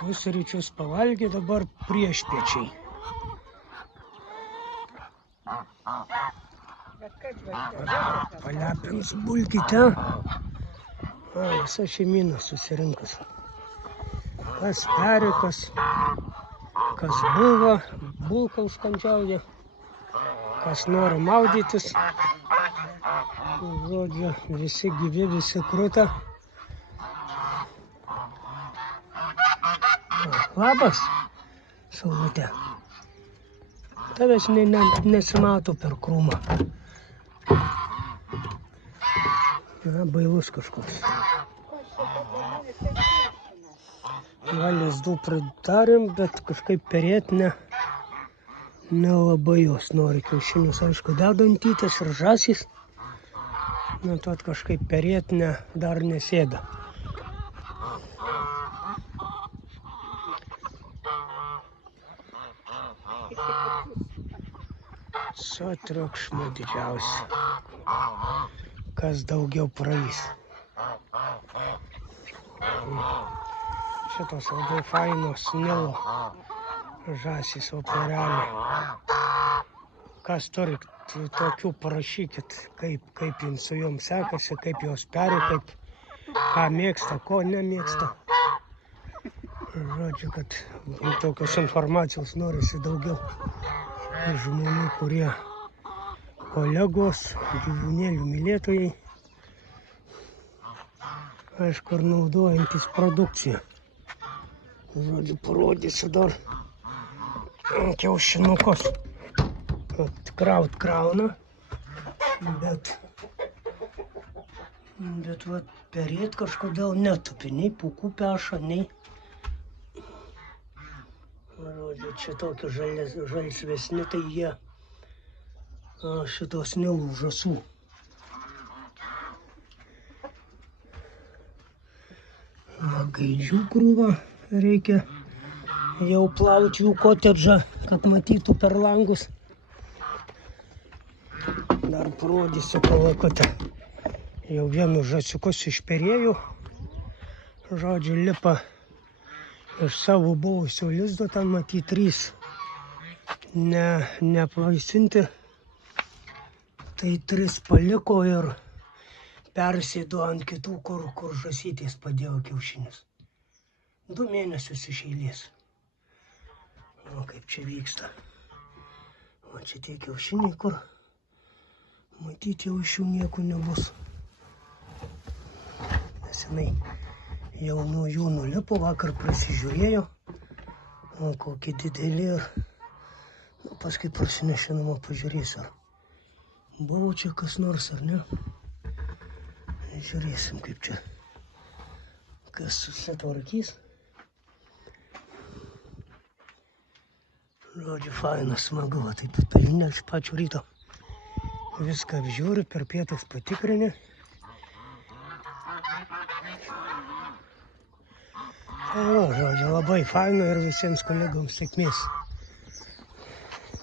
Pusryčius pavalgė, dabar priešpiečiai. Palepins bulkyte. Visa šeimyna susirinkus. Kas peri, kas buvo, bulką užkandžiauja, kas nori maudytis. Žodžiu, visi gyvi, visi kruta. Labas, Saulutė. Tavęs nesimato per krūmą. Bailus kažkoks. Lizdų pridarėm, bet kažkaip perėt nelabai jos nori. Kiaušinius, aišku, dedantytės ir žąsys. Tot kažkaip perėt dar nesėda. Sutriukšmo didžiausia. Kas daugiau praeis. Šitos labai fainos Nilo žąsys opereliai. Kas turi tokių, parašykit, kaip jums su jom sekasi, kaip jos peri, ką mėgsta, ko nemėgsta. Žodžiu, kad tokios informacijos norisi daugiau. Žmonių, kurie kolegos, gyvūnėlių mylėtojai, aišku, ir naudojantis produkciją. Žodžiu, parodysiu dar kiaušinukus. Kraut krauna, bet perėt kažkodėl netupi, nei pūkų peša, nei... Žodžiu, čia tokie žalsvesni, tai jie šitos Nilų žąsų. Gaidžių krūvą reikia jau plauti jų kotedžą, kad matytų per langus. Dar parodysiu palakutę. Jau vienus žąsiukus išperėjau. Žodžiu, lipa iš savo buvusio lizdo, ten matyti 3 neapvaisinti. Tai 3 paliko ir persėdo ant kitų, kur žąsytės padėjo kiaušinius. 2 mėnesius iš eilės. O kaip čia vyksta. O čia tie kiaušiniai, kur matyti jau iš jų nieko nebus. Nesenai jau nuo jų nulipo, vakar prasižiūrėjo. O kokie dideli ir paskui prasinešė namo, pažiūrėsiu. Buvo čia kas nors ar ne? Žiūrėsim, kaip čia kas susitvarkys. Žodžiu, fainas, smagu, taip pelnė iš pačių ryto. Viską apžiūri, per pietus patikrinė. Žodžiu, labai faina ir visiems kolegoms sėkmės.